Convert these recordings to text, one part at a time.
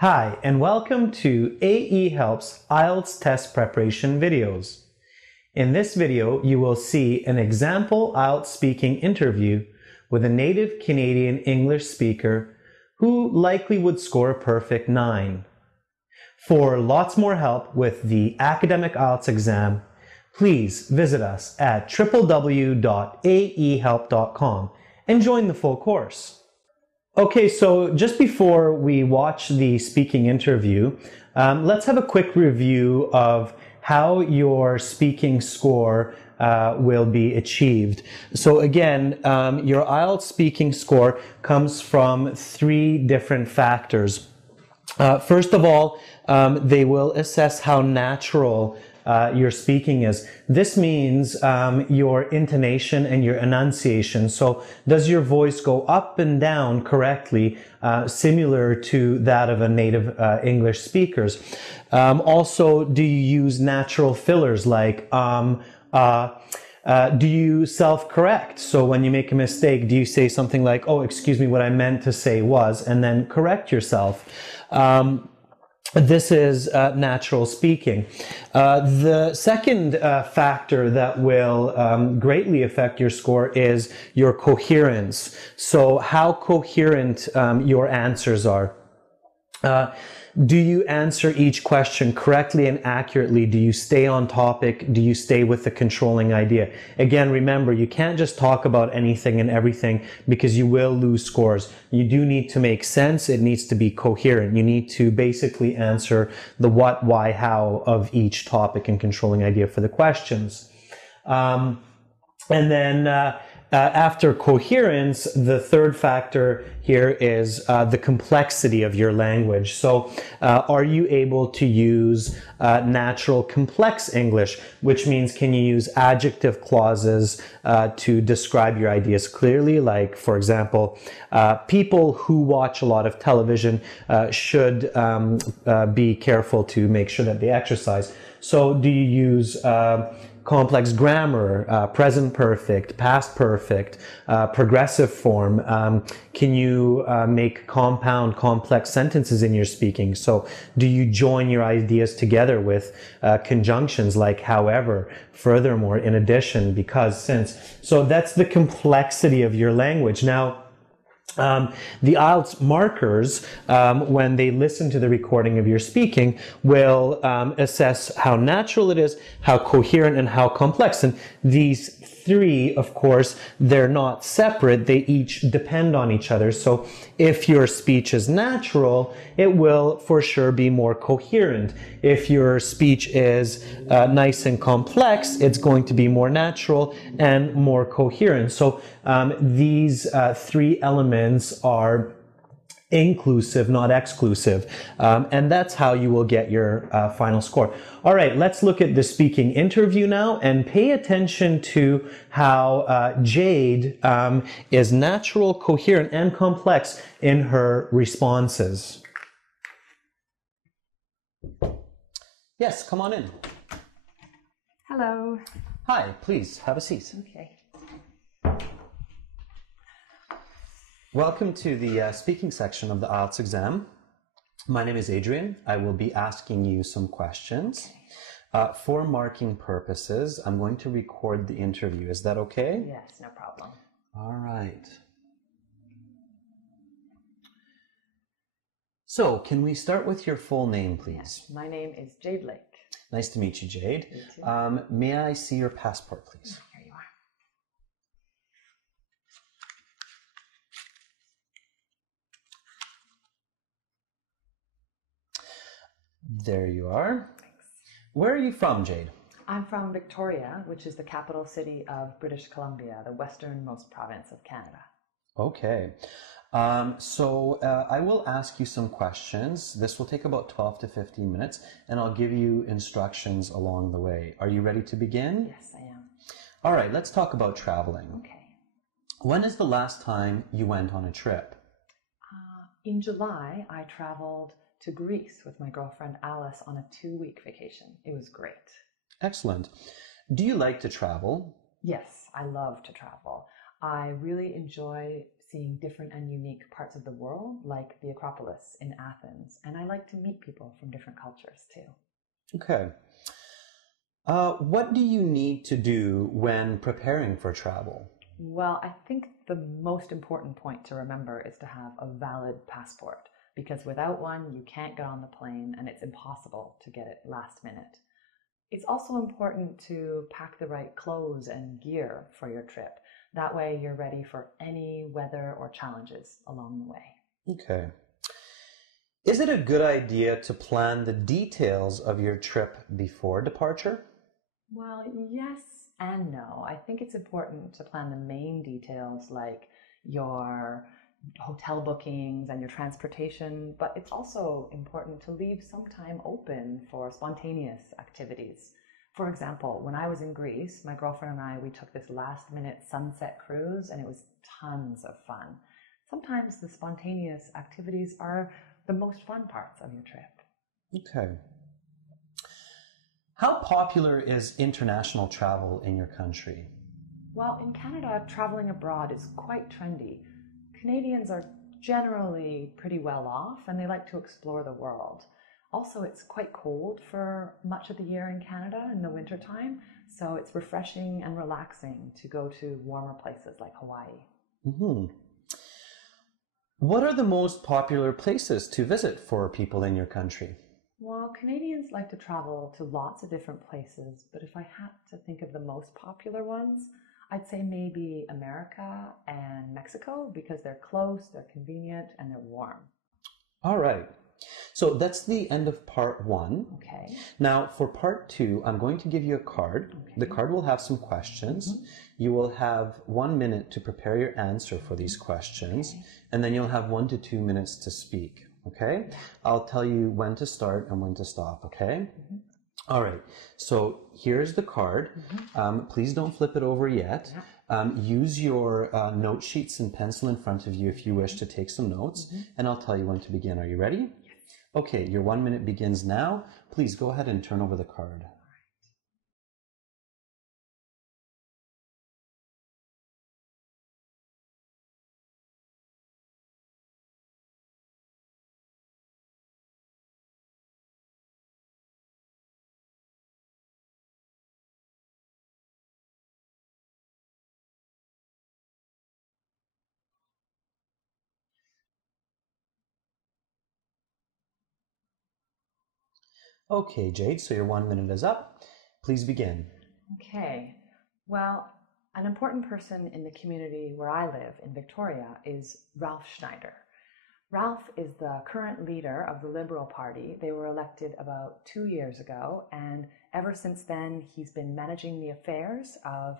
Hi, and welcome to AE Help's IELTS test preparation videos. In this video, you will see an example IELTS speaking interview with a native Canadian English speaker who likely would score a perfect 9. For lots more help with the academic IELTS exam, please visit us at www.aehelp.com and join the full course. Okay, so just before we watch the speaking interview, let's have a quick review of how your speaking score will be achieved. So again, your IELTS speaking score comes from 3 different factors. First of all, they will assess how natural your speaking is. This means your intonation and your enunciation. So does your voice go up and down correctly, similar to that of a native English speaker's? Also, do you use natural fillers like do you self-correct? So when you make a mistake, do you say something like, oh, excuse me, what I meant to say was, and then correct yourself? This is natural speaking. The second factor that will greatly affect your score is your coherence. So how coherent your answers are. Do you answer each question correctly and accurately? Do you stay on topic? Do you stay with the controlling idea? Again, remember, you can't just talk about anything and everything because you will lose scores. You do need to make sense. It needs to be coherent. You need to basically answer the what, why, how of each topic and controlling idea for the questions. After coherence, the third factor here is the complexity of your language. So are you able to use natural complex English, which means can you use adjective clauses to describe your ideas clearly? Like, for example, people who watch a lot of television should be careful to make sure that they exercise. So do you use complex grammar, present perfect, past perfect, progressive form? Can you make compound, complex sentences in your speaking? So do you join your ideas together with conjunctions like however, furthermore, in addition, because, since? So that's the complexity of your language. Now, the IELTS markers, when they listen to the recording of your speaking, will assess how natural it is, how coherent, and how complex. And these 3, of course, they're not separate. They each depend on each other. So if your speech is natural, it will for sure be more coherent. If your speech is nice and complex, it's going to be more natural and more coherent. So these 3 elements are inclusive, not exclusive. And that's how you will get your final score. All right, let's look at the speaking interview now and pay attention to how Jade is natural, coherent, and complex in her responses. Yes, come on in. Hello. Hi, please have a seat. Okay. Welcome to the speaking section of the IELTS exam. My name is Adrian. I will be asking you some questions. For marking purposes, I'm going to record the interview. Is that okay? Yes, no problem. All right. So, can we start with your full name, please? Yes, my name is Jade Lake. Nice to meet you, Jade. You too. May I see your passport, please? Here you are. There you are. Thanks. Where are you from, Jade? I'm from Victoria, which is the capital city of British Columbia, the westernmost province of Canada. Okay. I will ask you some questions. This will take about 12 to 15 minutes, and I'll give you instructions along the way. Are you ready to begin? Yes, I am. All right, let's talk about traveling. Okay. When is the last time you went on a trip? In July, I traveled to Greece with my girlfriend Alice on a 2-week vacation. It was great. Excellent. Do you like to travel? Yes, I love to travel. I really enjoy seeing different and unique parts of the world, like the Acropolis in Athens, and I like to meet people from different cultures too. Okay. What do you need to do when preparing for travel? Well, I think the most important point to remember is to have a valid passport, because without one, you can't get on the plane and it's impossible to get it last minute. It's also important to pack the right clothes and gear for your trip. That way you're ready for any weather or challenges along the way. Okay. Is it a good idea to plan the details of your trip before departure? Well, yes and no. I think it's important to plan the main details like your hotel bookings and your transportation, but it's also important to leave some time open for spontaneous activities. For example, when I was in Greece, my girlfriend and I, we took this last-minute sunset cruise, and it was tons of fun. Sometimes the spontaneous activities are the most fun parts of your trip. Okay. How popular is international travel in your country? Well, in Canada, traveling abroad is quite trendy. Canadians are generally pretty well off, and they like to explore the world. Also, it's quite cold for much of the year in Canada in the wintertime, so it's refreshing and relaxing to go to warmer places like Hawaii. Mm-hmm. What are the most popular places to visit for people in your country? Well, Canadians like to travel to lots of different places, but if I had to think of the most popular ones, I'd say maybe America and Mexico, because they're close, they're convenient, and they're warm. All right. So that's the end of part 1. Okay. Now for part 2, I'm going to give you a card. Okay. The card will have some questions. Mm-hmm. You will have 1 minute to prepare your answer for these questions, okay. And then you'll have 1 to 2 minutes to speak. Okay? I'll tell you when to start and when to stop, okay? Mm-hmm. All right, so here's the card. Mm-hmm. Please don't flip it over yet. Yeah. Use your note sheets and pencil in front of you if you wish to take some notes, mm-hmm. And I'll tell you when to begin. Are you ready? Yes. Okay, your 1 minute begins now. Please go ahead and turn over the card. Okay, Jade, so your 1 minute is up. Please begin. Okay. Well, an important person in the community where I live in Victoria is Ralph Schneider. Ralph is the current leader of the Liberal Party. They were elected about 2 years ago, and ever since then he's been managing the affairs of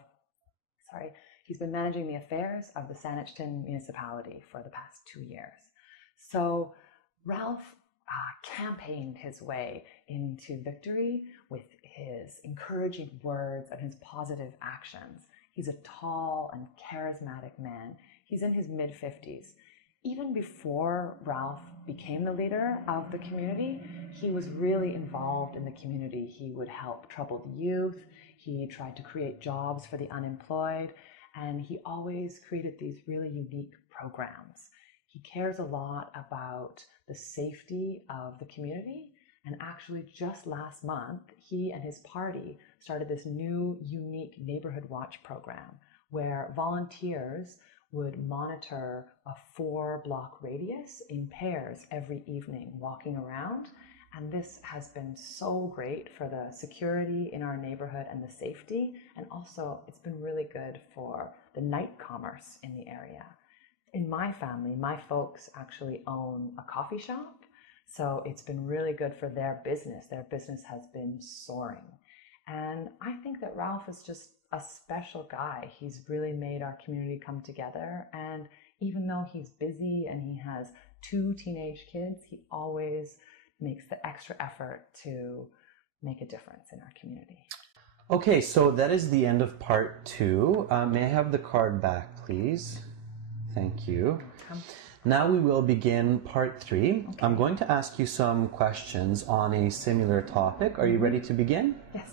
the Saanich municipality for the past 2 years. So Ralph campaigned his way into victory with his encouraging words and his positive actions. He's a tall and charismatic man. He's in his mid-50s. Even before Ralph became the leader of the community, he was really involved in the community. He would help troubled youth. He tried to create jobs for the unemployed, and he always created these really unique programs. He cares a lot about the safety of the community, and actually just last month, he and his party started this new, unique neighborhood watch program where volunteers would monitor a 4-block radius in pairs every evening, walking around. And this has been so great for the security in our neighborhood and the safety. And also, it's been really good for the night commerce in the area. In my family, my folks actually own a coffee shop. So it's been really good for their business. Their business has been soaring. And I think that Ralph is just a special guy. He's really made our community come together. And even though he's busy and he has 2 teenage kids, he always makes the extra effort to make a difference in our community. Okay, so that is the end of part 2. May I have the card back, please? Thank you. Now we will begin part 3. Okay. I'm going to ask you some questions on a similar topic. Are you ready to begin? Yes.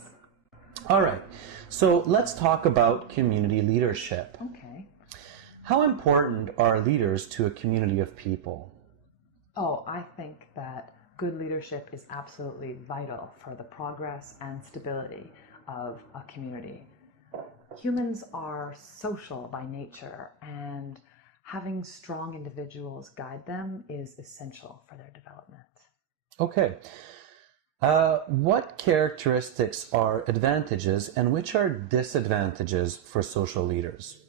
All right. So let's talk about community leadership. Okay. How important are leaders to a community of people? Oh, I think that good leadership is absolutely vital for the progress and stability of a community. Humans are social by nature, and having strong individuals guide them is essential for their development. Okay. What characteristics are advantages and which are disadvantages for social leaders?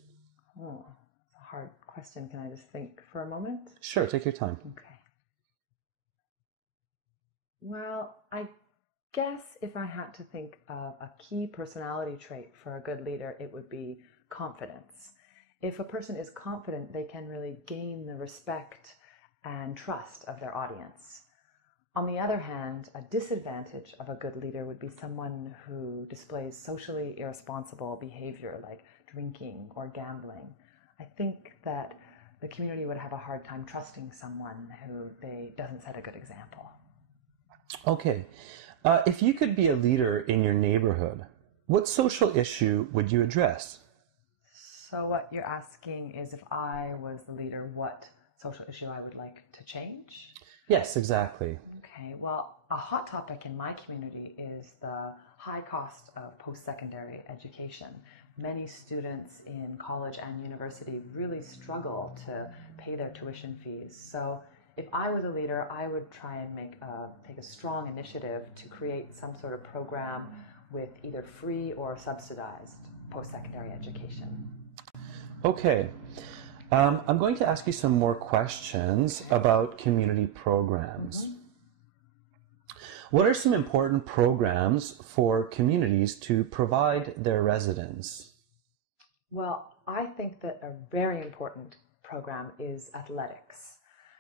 Oh, it's a hard question. Can I just think for a moment? Sure, take your time. Okay. Well, I guess if I had to think of a key personality trait for a good leader, it would be confidence. If a person is confident, they can really gain the respect and trust of their audience. On the other hand, a disadvantage of a good leader would be someone who displays socially irresponsible behavior like drinking or gambling. I think that the community would have a hard time trusting someone who doesn't set a good example. Okay. If you could be a leader in your neighborhood, what social issue would you address? So what you're asking is if I was the leader, what social issue I would like to change? Yes, exactly. Okay, well, a hot topic in my community is the high cost of post-secondary education. Many students in college and university really struggle to pay their tuition fees. So if I was a leader, I would try and take a strong initiative to create some sort of program with either free or subsidized post-secondary education. Okay. I'm going to ask you some more questions about community programs. Mm-hmm. What are some important programs for communities to provide their residents? Well, I think that a very important program is athletics,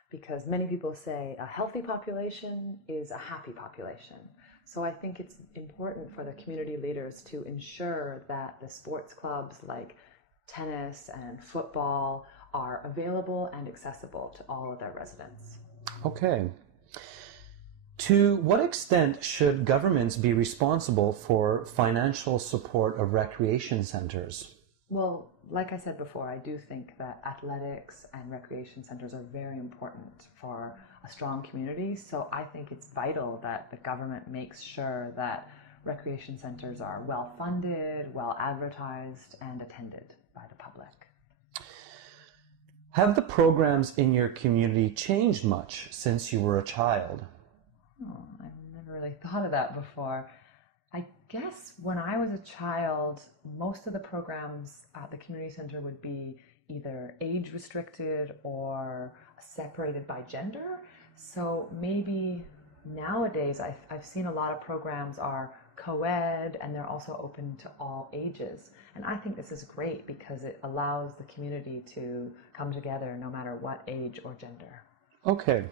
because many people say a healthy population is a happy population. So I think it's important for the community leaders to ensure that the sports clubs like tennis and football are available and accessible to all of their residents. Okay. To what extent should governments be responsible for financial support of recreation centers? Well, like I said before, I do think that athletics and recreation centers are very important for a strong community. So I think it's vital that the government makes sure that recreation centers are well funded, well advertised, and attended by the public. Have the programs in your community changed much since you were a child? Oh, I've never really thought of that before. I guess when I was a child, most of the programs at the community center would be either age restricted or separated by gender. So maybe nowadays I've seen a lot of programs are co-ed and they're also open to all ages. And I think this is great because it allows the community to come together no matter what age or gender. Okay.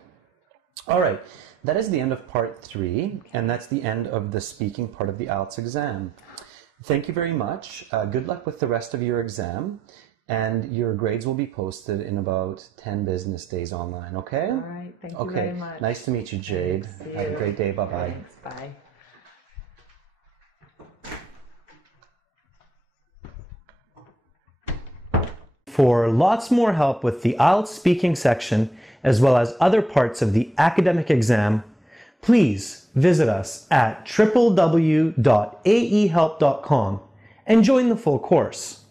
All right. That is the end of part 3, and that's the end of the speaking part of the IELTS exam. Thank you very much. Good luck with the rest of your exam, and your grades will be posted in about 10 business days online, okay? All right. Thank you very much. Nice to meet you, Jade. Thanks. Have a great day. Bye-bye. Thanks. Bye. For lots more help with the IELTS speaking section, as well as other parts of the academic exam, please visit us at www.aehelp.com and join the full course.